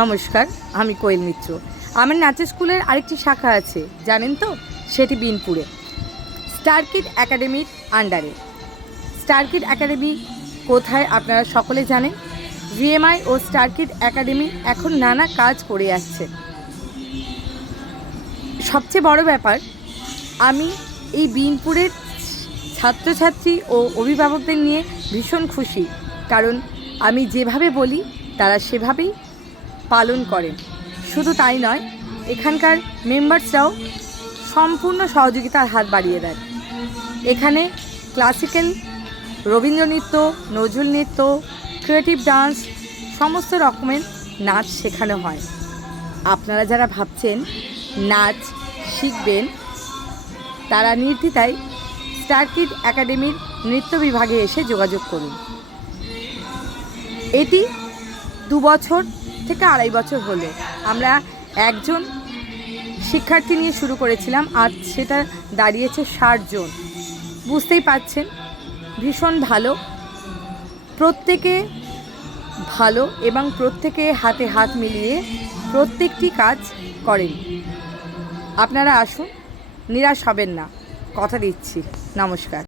নমস্কার, আমি কোয়েল মিত্র। আমার নাচের স্কুলের আরেকটি শাখা আছে, জানেন তো? সেটি বিনপুরে, স্টার কিড একাডেমির আন্ডারে। স্টার কিড একাডেমি কোথায় আপনারা সকলে জানেন। ভিএমআই ও স্টার কিড একাডেমি এখন নানা কাজ করে যাচ্ছে। সবচেয়ে বড় ব্যাপার, আমি এই বিনপুরের ছাত্রছাত্রী ও অভিভাবকদের নিয়ে ভীষণ খুশি, কারণ আমি যেভাবে বলি তারা সেভাবেই পালন করেন। শুধু তাই নয়, এখানকার মেম্বার্সরাও সম্পূর্ণ সহযোগিতার হাত বাড়িয়ে দেন। এখানে ক্লাসিক্যাল, রবীন্দ্রনৃত্য, নজরুল নৃত্য, ক্রিয়েটিভ ডান্স, সমস্ত রকমের নাচ শেখানো হয়। আপনারা যারা ভাবছেন নাচ শিখবেন, তারা নির্দ্বিধায় স্টার কিড একাডেমির নৃত্য বিভাগে এসে যোগাযোগ করুন। এটি 2 বছর থেকে 2.5 বছর হলো আমরা একজন শিক্ষার্থী নিয়ে শুরু করেছিলাম, আর সেটা দাঁড়িয়েছে 60 জন। বুঝতেই পারছেন, ভীষণ ভালো। প্রত্যেকে ভালো এবং প্রত্যেকে হাতে হাত মিলিয়ে প্রত্যেকটি কাজ করেন। আপনারা আসুন, নিরাশ হবেন না, কথা দিচ্ছি। নমস্কার।